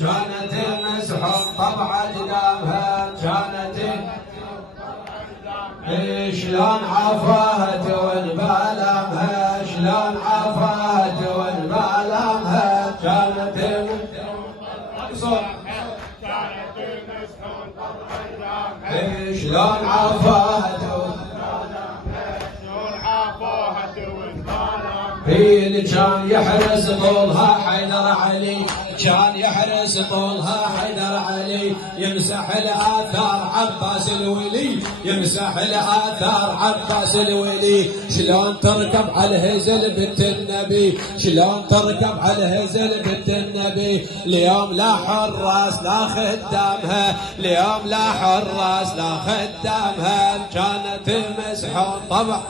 كانت مسحوق طبع اجدامها كانت شلون عفات ونبالمها شلون عفات ونبالمها كانت شلون عفات اللي كان يحرس طولها حيدر علي كان يحرس طولها حيدر علي يمسح الآثار عباس الولي يمسح الآثار عباس الولي شلون تركب على الهزل بنت النبي شلون تركب على الهزل بنت النبي اليوم لا حراس لا خدامها اليوم لا حراس لا خدامها كانت مسحون طبع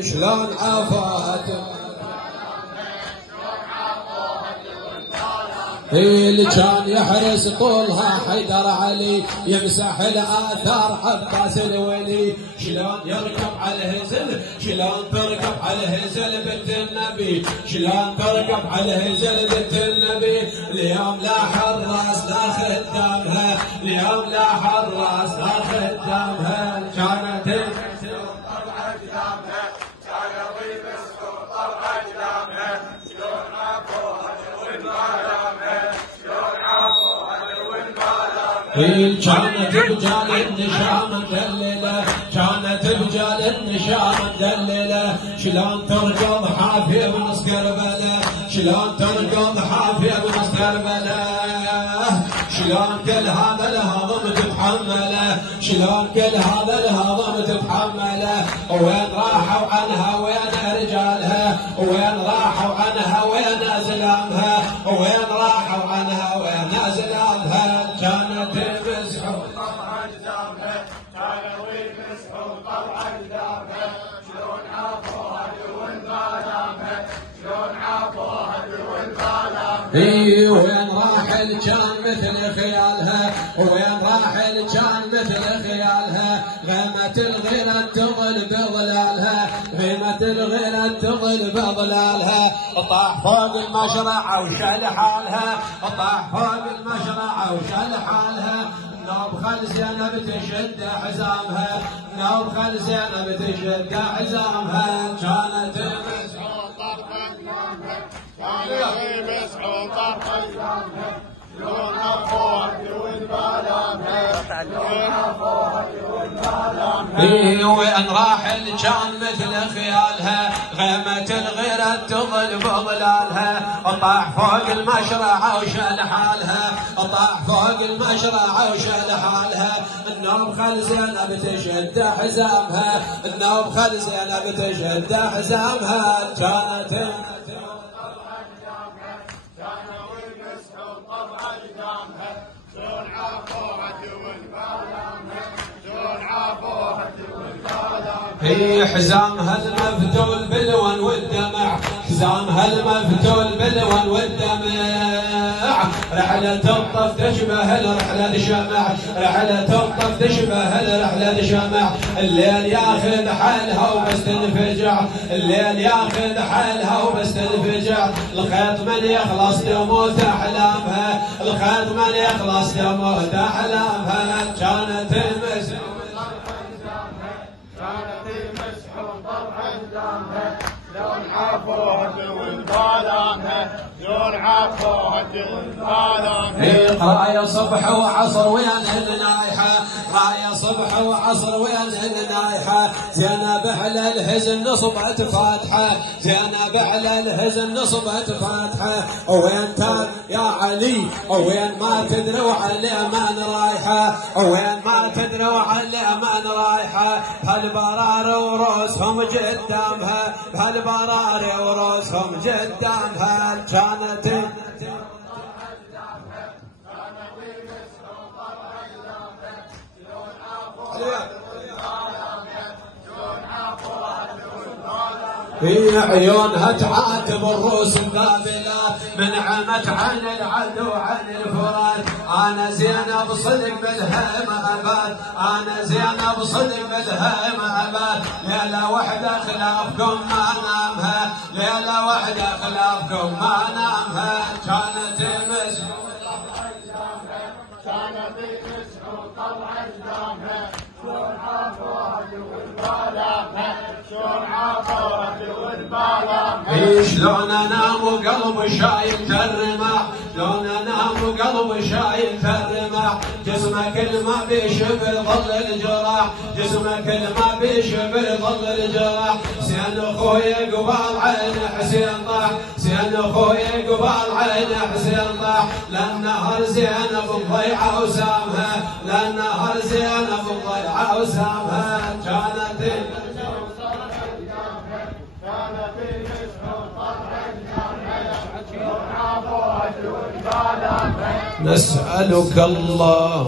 شلون عفات اللي كان يحرس طولها حيدر علي يمسح الآثار عباس الولي شلون يركب على الهزل شلون تركب على الهزل بنت النبي شلون تركب على الهزل بنت النبي اليوم لا حراس لا خدامها اليوم لا حراس لا خدامها كانت كانت رجال النشام مدلله كانت رجال النشام مدلله شلون تركض حافيه بنص كربله شلون تركض حافيه بنص كربله شلون كل هذا الهضم تتحمله شلون كل هذا الهضم تتحمله وين راحوا عنها وين رجالها وين راحوا عنها وين ازلامها وين راحوا عنها وين ازلامها كانت مسحوق طبع اجدامها كانوا يمسحوا طبع اجدامها شلون عافوها والبالامها شلون عافوها والبالامها وين راحل كان مثل خيالها وين راحل كان مثل خيالها غيمة الغيرة تظل بظلالها غيمة الغيرة تظل بظلالها طاح فوق المشرعة وشال حالها طاح فوق المشرعة وشال حالها نوب خل زينب تشد حزامها نوب خل زينب تشد حزامها كانت مسحوق طرف اجدامها كانت مسحوق طرف اجدامها شلون عفوها والبالامها شلون عفوها والبالامها وين راحل كان مثل خيالها غيمة الغيرة تظل بظلالها طاح فوق المشرعة وشال حالها طاح فوق المشرعة وشال حالها النوم خل زينب تشد حزامها النوم خل زينب تشد حزامها كانت حزامها المفتول بالون والدمع حزامها المفتول بالون والدمع رحلة الطف تشبه الرحلة شمع رحلة الطف تشبه الرحلة شمع الليل ياخذ حالها وبس تنفجع الليل ياخذ حالها وبس تنفجع الخيط من يخلص تموت احلامها الخيط من يخلص تموت احلامها كانت مسحوق شلون عفوها والبالامها شلون عفوها والبالامها راية صبح وعصر وين النايحة راية صبح وعصر وين النايحة زينب على الهزن نصبت فاتحة زينب على الهزن نصبت فاتحة وين تاب يا علي وين ما تدروا على من رايحة وين ما تدروا على من رايحة هالبرار وروسهم قدامها هالبرار وروسهم قدامها كانت في عيونها تعاتب الروس البابلات، منعمت عن العدو عن الفرات. انا زينب صدق بالهيمة ابات، انا زينب صدق بالهيمة ابات. ليلة وحدة خلافكم ما نامها، ليلة وحدة خلافكم ما نامها. كانت مسكون طبع اجدامها، كانت مسكون طبع اجدامها. شلون عافوك والبالامها، شلون عافوك والبالامها. شلون انام وقلب شايل الرماح، شلون انام وقلب شايل الرماح. جسمه كل ما بيشبر ظل الجراح، جسمه كل ما بيشبر ظل الجراح. حسين اخويا قبال عين حسين طاح، حسين اخويا قبال عين حسين طاح. للنهر زينب مضيعه وسامها، للنهر زينب مضيعه وسامها. كانت نسألك الله